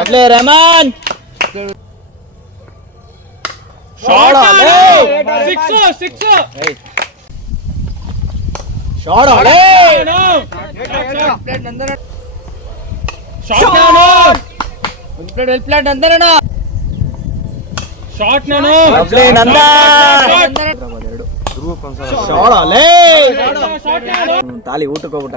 ಅಟ್ಲೇ Rahman shot ತಾಲಿ ಊಟಕ್ಕೆ ಹೋಗ್ಬಿಟ್ಟ.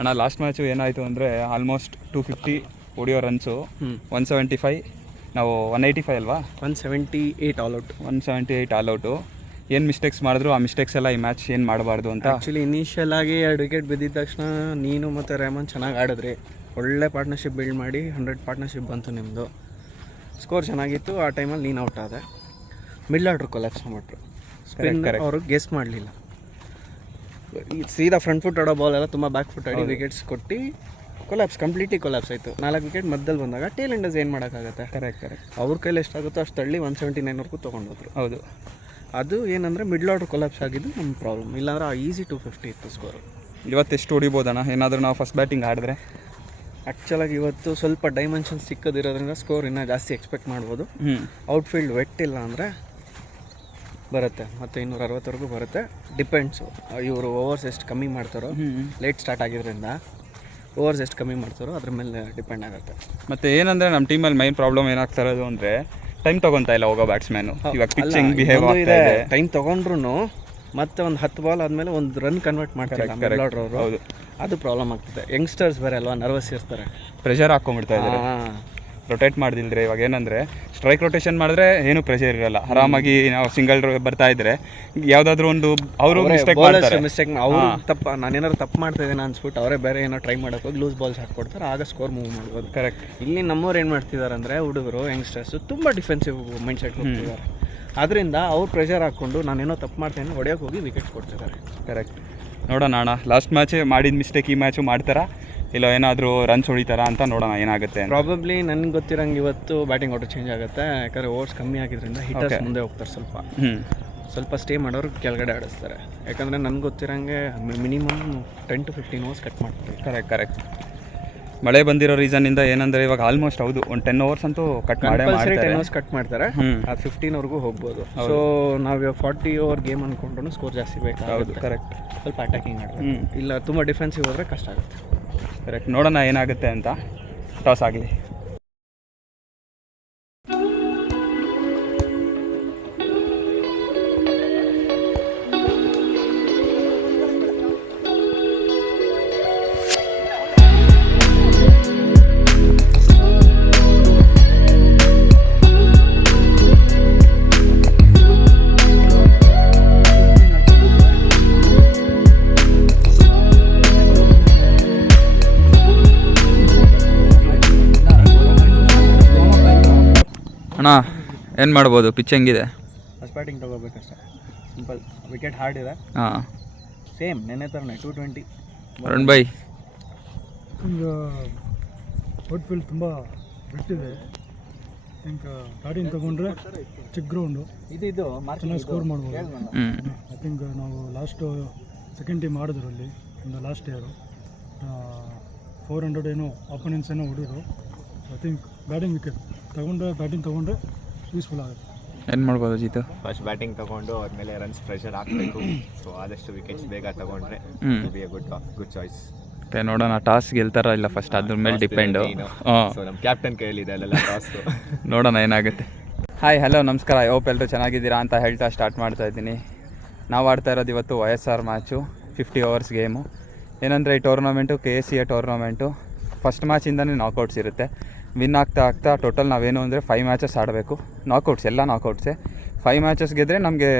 ಅಣ್ಣ ಲಾಸ್ಟ್ ಮ್ಯಾಚು ಏನಾಯಿತು ಅಂದರೆ ಆಲ್ಮೋಸ್ಟ್ 250 ಹೊಡಿಯೋ ರನ್ಸು, 175 ನಾವು 185 ಅಲ್ವಾ, 178 ಆಲ್ ಔಟು. ಏನು ಮಿಸ್ಟೇಕ್ಸ್ ಮಾಡಿದ್ರು ಆ ಮಿಸ್ಟೇಕ್ಸ್ ಎಲ್ಲ ಈ ಮ್ಯಾಚ್ ಏನು ಮಾಡಬಾರ್ದು ಅಂತ. ಆ್ಯಕ್ಚುಲಿ ಇನಿಷಿಯಲ್ ಆಗಿ 2 ವಿಕೆಟ್ ಬಿದ್ದಿದ ತಕ್ಷಣ ನೀನು ಮತ್ತು ರೆಹಮಾನ್ ಚೆನ್ನಾಗಿ ಆಡಿದ್ರಿ, ಒಳ್ಳೆ ಪಾರ್ಟ್ನರ್ಶಿಪ್ ಬಿಲ್ಡ್ ಮಾಡಿ 100 ಪಾರ್ಟ್ನರ್ಶಿಪ್ ಬಂತು ನಿಮ್ಮದು. ಸ್ಕೋರ್ ಚೆನ್ನಾಗಿತ್ತು. ಆ ಟೈಮಲ್ಲಿ ನೀನು ಔಟ್ ಆದೆ. ಮಿಡ್ಲ್ ಆರ್ಡ್ರ್ ಕೊಲ್ಯಾಪ್ಸ್ ಮಾಡಿಬಿಟ್ರು. ಸ್ಪಿನ್ ಅವರು ಗೆಸ್ ಮಾಡಲಿಲ್ಲ. ಸೀದಾ ಫ್ರಂಟ್ ಫುಟ್ ಆಡೋ ಬಾಲ್ ಎಲ್ಲ ತುಂಬ ಬ್ಯಾಕ್ ಫುಟ್ ಆಡಿ ವಿಕೆಟ್ಸ್ ಕೊಟ್ಟು ಕಂಪ್ಲೀಟ್ಲಿ ಕೊಲ್ಯಾಪ್ಸ್ ಆಯಿತು. 4 ವಿಕೆಟ್ ಮಧ್ಯದಲ್ಲಿ ಬಂದಾಗ ಟೇಲ್ ಎಂಡರ್ಸ್ ಏನು ಮಾಡೋಕ್ಕಾಗತ್ತೆ. ಕರೆಕ್ಟ್ ಅವ್ರ ಕೈಲಿ ಎಷ್ಟಾಗುತ್ತೋ ಅಷ್ಟು ತಳ್ಳಿ 179ವರೆಗೂ ತೊಗೊಂಡೋದ್ರು. ಹೌದು, ಅದು ಏನಂದರೆ ಮಿಡ್ಲ್ ಆರ್ಡ್ರ್ ಕೊಲ್ಯಾಪ್ಸ್ ಆಗಿದ್ದು ನಮ್ಮ ಪ್ರಾಬ್ಲಮ್. ಇಲ್ಲಾಂದ್ರೆ ಈಸಿ 250 ಇತ್ತು ಸ್ಕೋರು. ಇವತ್ತು ಎಷ್ಟು ಹೊಡಿಬೋದಣ್ಣ ಏನಾದರೂ ನಾವು ಫಸ್ಟ್ ಬ್ಯಾಟಿಂಗ್ ಆಡಿದ್ರೆ? ಆ್ಯಕ್ಚುಲಾಗಿ ಇವತ್ತು ಸ್ವಲ್ಪ ಡೈಮೆನ್ಷನ್ ಸಿಕ್ಕೋದಿರೋದ್ರಿಂದ ಸ್ಕೋರ್ ಇನ್ನೂ ಜಾಸ್ತಿ ಎಕ್ಸ್ಪೆಕ್ಟ್ ಮಾಡ್ಬೋದು. ಔಟ್ಫೀಲ್ಡ್ ವೆಟ್ ಇಲ್ಲ ಅಂದರೆ ಬರುತ್ತೆ, ಮತ್ತು 260ವರೆಗೂ ಬರುತ್ತೆ. ಡಿಪೆಂಡ್ಸು ಇವರು ಓವರ್ಸ್ ಎಷ್ಟು ಕಮ್ಮಿ ಮಾಡ್ತಾರೋ, ಲೇಟ್ ಸ್ಟಾರ್ಟ್ ಆಗಿದ್ದರಿಂದ ಓವರ್ಸ್ ಎಷ್ಟು ಕಮ್ಮಿ ಮಾಡ್ತಾರೋ ಅದ್ರ ಮೇಲೆ ಡಿಪೆಂಡ್ ಆಗುತ್ತೆ. ಮತ್ತು ಏನಂದರೆ ನಮ್ಮ ಟೀಮಲ್ಲಿ ಮೈನ್ ಪ್ರಾಬ್ಲಮ್ ಏನಾಗ್ತಾ ಇರೋದು ಅಂದರೆ ಟೈಮ್ ತೊಗೊತಾ ಇಲ್ಲ ಹೋಗೋ ಬ್ಯಾಟ್ಸ್ಮ್ಯಾನು. ಇವಾಗ ಪಿಚ್ಚಿಂಗ್ ಬಿಹೇವ್ ಆಗ್ತಾ ಇದೆ. ಟೈಮ್ ತೊಗೊಂಡ್ರು ಮತ್ತೆ ಒಂದು 10 ಬಾಲ್ ಆದಮೇಲೆ ಒಂದು ರನ್ ಕನ್ವರ್ಟ್ ಮಾಡ್ತಾರೆ ಮಿಡ್ಲ್ ಆರ್ಡರ್ ಅವರು. ಹೌದು, ಅದು ಪ್ರಾಬ್ಲಮ್ ಆಗ್ತದೆ. ಯಂಗ್ಸ್ಟರ್ಸ್ ಬೇರೆ ಅಲ್ವಾ, ನರ್ವಸ್ ಇರ್ತಾರೆ, ಪ್ರೆಷರ್ ಹಾಕ್ಕೊಂಡ್ಬಿಡ್ತಾ ಇದ್ದಾರೆ. ರೊಟೇಟ್ ಮಾಡ್ದಿಲ್ದ್ರೆ ಇವಾಗ ಏನಂದರೆ ಸ್ಟ್ರೈಕ್ ರೊಟೇಷನ್ ಮಾಡಿದ್ರೆ ಏನು ಪ್ರೆಷರ್ ಇರಲ್ಲ, ಆರಾಮಾಗಿ ನಾವು ಸಿಂಗಲ್ ಬರ್ತಾ ಇದ್ದರೆ ಯಾವುದಾದ್ರೂ ಒಂದು ಅವರು ಮಿಸ್ಟೇಕ್ ಅವರು ನಾನೇನಾದ್ರು ತಪ್ಪು ಮಾಡ್ತಾ ಇದ್ದೇನೆ ಅನ್ಸ್ಬಿಟ್ಟು ಅವರೇ ಬೇರೆ ಏನೋ ಟ್ರೈ ಮಾಡೋಕೆ ಹೋಗಿ ಲೂಸ್ ಬಾಲ್ಸ್ ಹಾಕ್ಕೊಡ್ತಾರೆ, ಆಗ ಸ್ಕೋರ್ ಮೂವ್ ಮಾಡ್ಬೋದು. ಕರೆಕ್ಟ್. ಇಲ್ಲಿ ನಮ್ಮವ್ರು ಏನು ಮಾಡ್ತಿದ್ದಾರೆ ಅಂದರೆ ಹುಡುಗರು ಯಂಗ್ಸ್ಟರ್ಸು ತುಂಬ ಡಿಫೆನ್ಸಿವ್ ಮೈಂಡ್ ಸೆಟ್ ಹೋಗ್ತಿದ್ದಾರೆ. ಅದರಿಂದ ಅವ್ರು ಪ್ರೆಷರ್ ಹಾಕ್ಕೊಂಡು ನಾನೇನೋ ತಪ್ಪು ಮಾಡ್ತೇನೆ ಹೊಡೆಯೋಕೆ ಹೋಗಿ ವಿಕೆಟ್ ಕೊಡ್ತಿದ್ದಾರೆ. ಕರೆಕ್ಟ್. ನೋಡೋಣ ಅಣ್ಣ, ಲಾಸ್ಟ್ ಮ್ಯಾಚ್ ಮಾಡಿದ ಮಿಸ್ಟೇಕ್ ಈ ಮ್ಯಾಚು ಮಾಡ್ತಾರಾ ಇಲ್ಲ ಏನಾದರೂ ರನ್ಸ್ ಹೊಡಿತಾರಾ ಅಂತ ನೋಡೋಣ ಏನಾಗುತ್ತೆ. ಪ್ರಾಬಬ್ಲಿ ನನಗೆ ಗೊತ್ತಿರಂಗೆ ಇವತ್ತು ಬ್ಯಾಟಿಂಗ್ ಆರ್ಡರ್ ಚೇಂಜ್ ಆಗುತ್ತೆ. ಯಾಕಂದರೆ ಓವರ್ಸ್ ಕಮ್ಮಿ ಆಗಿದ್ದರಿಂದ ಹಿಟ್ಟರ್ಸ್ ಮುಂದೆ ಹೋಗ್ತಾರೆ, ಸ್ವಲ್ಪ ಸ್ಟೇ ಮಾಡೋರು ಕೆಳಗಡೆ ಆಡಿಸ್ತಾರೆ. ಯಾಕಂದರೆ ನನಗೆ ಗೊತ್ತಿರೋಂಗೆ ಮಿನಿಮಮ್ 10 to 15 ಓವರ್ಸ್ ಕಟ್ ಮಾಡ್ತಾರೆ. ಕರೆಕ್ಟ್. ಮಳೆ ಬಂದಿರೋ ರೀಸನ್ನಿಂದ ಏನಂದರೆ ಇವಾಗ ಆಲ್ಮೋಸ್ಟ್ ಹೌದು ಒಂದು 10 ಓವರ್ಸ್ ಅಂತೂ ಕಟ್ ಮಾಡ್ತಾರೆ. 10 ಓವರ್ಸ್ ಕಟ್ ಮಾಡ್ತಾರೆ, ಆ 15ವರೆಗೂ ಹೋಗ್ಬೋದು. ಸೊ ನಾವು 40 ಓವರ್ ಗೇಮ್ ಅಂದ್ಕೊಂಡ್ರು ಸ್ಕೋರ್ ಜಾಸ್ತಿ ಬೇಕಾಗುತ್ತೆ. ಕರೆಕ್ಟ್. ಸ್ವಲ್ಪ ಅಟ್ಯಾಕಿಂಗ್ ಆಡಬೇಕು, ಇಲ್ಲ ತುಂಬ ಡಿಫೆನ್ಸಿವ್ ಹೋದರೆ ಕಷ್ಟ ಆಗುತ್ತೆ. ಕರೆಕ್ಟ್. ನೋಡೋಣ ಏನಾಗುತ್ತೆ ಅಂತ. ಟಾಸ್ ಆಗಲಿ. ಅಣ್ಣ ಏನು ಮಾಡ್ಬೋದು? ಪಿಚ್ ಹೆಂಗಿದೆ? ಫಸ್ಟ್ ಬ್ಯಾಟಿಂಗ್ ತೊಗೋಬೇಕಷ್ಟೇ, ಸಿಂಪಲ್. ವಿಕೆಟ್ ಹಾರ್ಡ್ ಇದೆ. ಸೇಮ್ ನೆನ್ನೆ ಥರನೇ 220 ರನ್ ಬೈ. ಈಗ ಔಟ್ಫೀಲ್ಡ್ ತುಂಬ ಬಿಟ್ಟಿದೆ. ಥಿಂಕ್ ಬ್ಯಾಟಿಂಗ್ ತೊಗೊಂಡ್ರೆ ಚಿಕ್ಕ ಗ್ರೌಂಡು ಇದು ಚೆನ್ನಾಗಿ ಸ್ಕೋರ್ ಮಾಡ್ಬೋದು. ಐ ಥಿಂಕ್ ನಾವು ಸೆಕೆಂಡ್ ಟೀಮ್ ಆಡಿದ್ರು ಅಲ್ಲಿ ಇನ್ ದ ಲಾಸ್ಟ್ ಇಯರು. 400 ಏನೋ ಅಪೋನೆಂಟ್ಸ್ ಏನೋ ಹೊಡಿದ್ರು. ಐ ಥಿಂಕ್ ಬ್ಯಾಟಿಂಗ್ ತೊಗೊಂಡ್ರೆ ಯೂಸ್ಫುಲ್ ಆಗುತ್ತೆ. ಏನು ಮಾಡ್ಬೋದು ಜೀತು? ಫಸ್ಟ್ ಬ್ಯಾಟಿಂಗ್ ತೊಗೊಂಡು ಆದಮೇಲೆ ರನ್ಸ್ ಪ್ರೆಷರ್ ಹಾಕಬೇಕು. ಸೊ ಆದಷ್ಟು ವಿಕೆಟ್ಸ್ ಬೇಗ ತೊಗೊಂಡ್ರೆ B A good choice. Okay, ನೋಡೋಣ ಟಾಸ್ ಗೆಲ್ತಾರ ಇಲ್ಲ ಫಸ್ಟ್ ಅದ್ರ ಮೇಲೆ ಡಿಪೆಂಡು. ಸೊ ನಮ್ಮ ಕ್ಯಾಪ್ಟನ್ ಕೈಯಲ್ಲಿದೆ ಅಲ್ಲೆಲ್ಲ ಟಾಸ್. ನೋಡೋಣ ಏನಾಗುತ್ತೆ. ಹಾಯ್, ಹಲೋ, ನಮಸ್ಕಾರ. ಹೋಪ್ ಎಲ್ಲರೂ ಚೆನ್ನಾಗಿದ್ದೀರಾ ಅಂತ ಹೇಳ್ತಾ ಸ್ಟಾರ್ಟ್ ಮಾಡ್ತಾ ಇದ್ದೀನಿ. ನಾವು ಆಡ್ತಾ ಇರೋದು ಇವತ್ತು YSR ಮ್ಯಾಚು, 50 ಓವರ್ಸ್ ಗೇಮು. ಏನಂದರೆ ಈ ಟೂರ್ನಮೆಂಟು KSCA ಟೂರ್ನಮೆಂಟು. ಫಸ್ಟ್ ಮ್ಯಾಚಿಂದನೇ ನಾಕೌಟ್ಸ್ ಇರುತ್ತೆ. ವಿನ್ ಆಗ್ತಾ ಟೋಟಲ್ ನಾವೇನು ಅಂದರೆ 5 ಮ್ಯಾಚಸ್ ಆಡಬೇಕು. ನಾಕೌಟ್ಸ್, ಎಲ್ಲ ನಾಕೌಟ್ಸೇ. 5 ಮ್ಯಾಚಸ್ ಗೆದ್ದರೆ ನಮಗೆ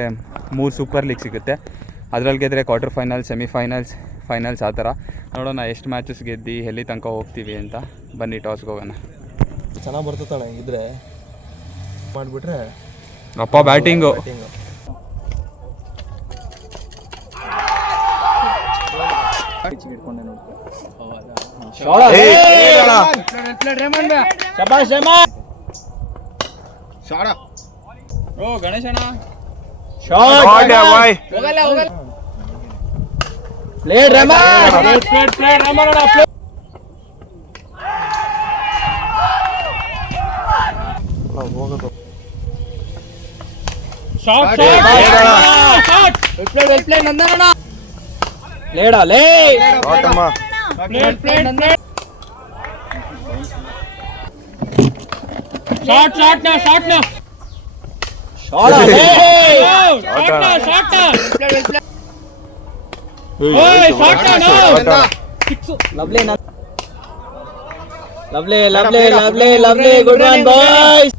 3 ಸೂಪರ್ ಲೀಗ್ ಸಿಗುತ್ತೆ. ಅದರಲ್ಲಿ ಗೆದ್ದರೆ ಕ್ವಾರ್ಟರ್ ಫೈನಲ್ಸ್, ಸೆಮಿಫೈನಲ್ಸ್, ಫೈನಲ್ಸ್, ಆ ಥರ. ನೋಡೋಣ ಎಷ್ಟು ಮ್ಯಾಚಸ್ ಗೆದ್ದು ಎಲ್ಲಿ ತನಕ ಹೋಗ್ತೀವಿ ಅಂತ. ಬನ್ನಿ ಟಾಸ್ಗೆ ಹೋಗೋಣ. ಚೆನ್ನಾಗಿ ಬರ್ತತಾಳೆ ಇದ್ರೆ ಮಾಡಿಬಿಟ್ರೆ ಅಪ್ಪ ಬ್ಯಾಟಿಂಗು. ಇಟ್ಕೊಂಡೆ ನೋಡಿ. ಶಾಳ ಶಬಾಷ್ ರೆಮನ್. ಓ ಗಣೇಶಣ್ಣ ಶಾಟ್ ಪ್ಲೇಡ್ ರೆಮನ್. ಪ್ಲೇಡ್ ರೆಮನ್ ಅಣ್ಣ. ಶಾಟ್ ಪ್ಲೇಡ್ ನಂದನಣ್ಣ. ಪ್ಲೇಡ್ ಅಲೇ ಪ್ಲೇಡ್ ಶಾಟ್ ಶಾಟ್ ನ ಶಾಟ್ ಅಲೇ ಶಾಟ್ ಓಯ್ ಶಾಟ್ ನ six. Lovely lovely lovely lovely lovely good one boys.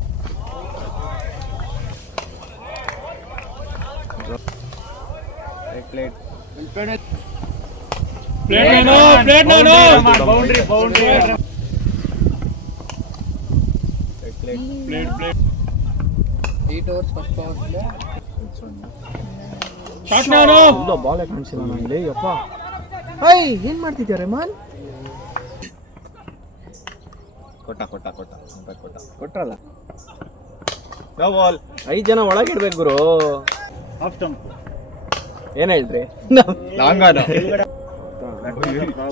Played ನಾನು boundary played 8 overs first power play. Shot ನಾನು ಇಲ್ಲ ಬಾಲ್ ಕಾಣಿಸಿಲ್ಲ ನನಗೆ. ಯಪ್ಪ ಹೈ ಏನು ಮಾಡ್ತಿದ್ಯಾ ರೆಮನ್? ಕೊಟ್ರಲ್ಲ. No ball. 5 ಜನ ಒಳಗಿಡ್ಬೇಕು ಗುರು. ಆಫ್ ಸ್ಟಂಪ್ ಏನ್ ಹೇಳ್ರಿ? Long on.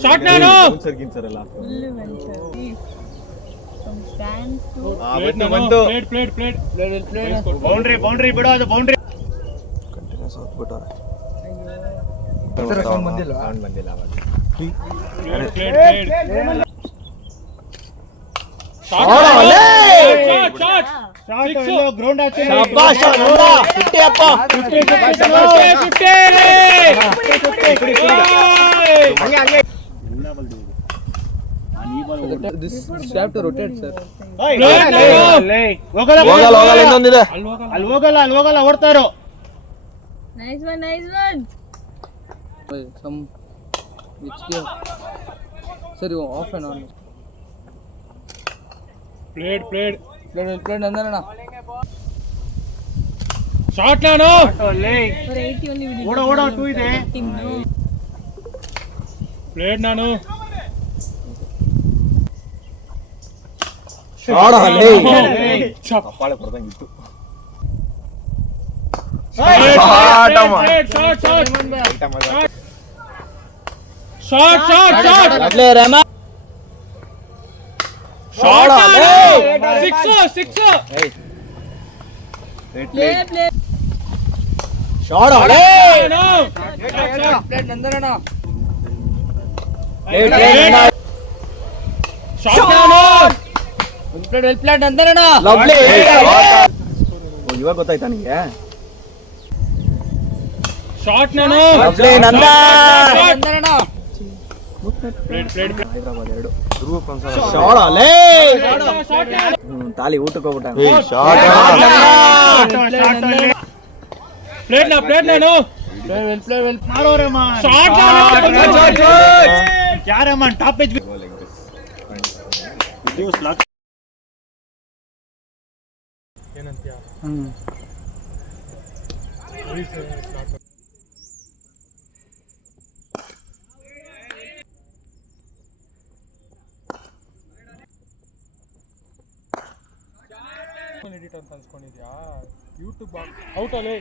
ಶಾಟ್ ನಾನು ಗಿನ್ಸರ್ ಎಲ್ಲ ಬೌಂಡ್ರಿ ಬಿಡೋ ಅದು ಬೌಂಡ್ರಿ. ಕಂಟಿನ್ಯೂಸ್ ಹೋಗ್ಬಿಟ್ಟಾರೆ. ಬಂದಿಲ್ಲ ಗ್ರೌಂಡ್ ಶಬಾಷ್ ನಂದ 50 ಅಪ್ಪ. 50 This have to rotate, sir. ಹೋಗಲ್ಲ ಇನ್ನೊಂದಿದೆ. ಅಲ್ಲಿ ಹೋಗಲ್ಲ ಓಡ್ತಾ ಇರೋ. Nice one. Some which gear? Sir, you off and on. Played ನಂದನಣ್ಣ. ಶಾಟ್ ನಾನು For 80 only we did. ಓಡ 2 ಇದೆ. ಪ್ಲೇಡ್ ನಾನು ಶಾಟ್ ಅಲೇ ಚಪ್ಪಾಳೆ ಕೊಡ್ದಂಗಿತ್ತು. ಶಾಟ್ ಲವ್ಲಿ ರೆಮನ್. ಶಾಟ್ ಅಲೇ ಸಿಕ್ಸ್. Play. ಶಾಟ್ ಅಲೇ ಪ್ಲೇಡ್ ನಂದನಣ್ಣ. ಶಾಟ್ ನಾನು ಪ್ಲೇಡ್ ನಂದನಣ್ಣ. ಲವ್ಲಿ. ಇವಾಗ ಗೊತ್ತಾಯ್ತಾ ನಿಂಗೆ? ಶಾಟ್ ನಾನು ಲವ್ಲಿ ನಂದ. ನಂದನಣ್ಣ. ಹೈದರಾಬಾದ್ 2 ಶಾಟ್ ಅಲೇ ತಾಲಿ ಊಟಕ್ಕೆ ಹೋಗ್ಬಿಟ್ಟ. ಪ್ಲೇಡ್ ನಾನು ಯಾರಮ್ಮ ಟಾಪ್ ಎಜ್ ಏನಂತೀಯ? ಎಡಿಟ್ ಅಂತ ಅನ್ಸ್ಕೊಂಡಿದ್ಯಾ? ಯೂಟ್ಯೂಬ್ ಔಟ್ ಅಲ್ಲೇ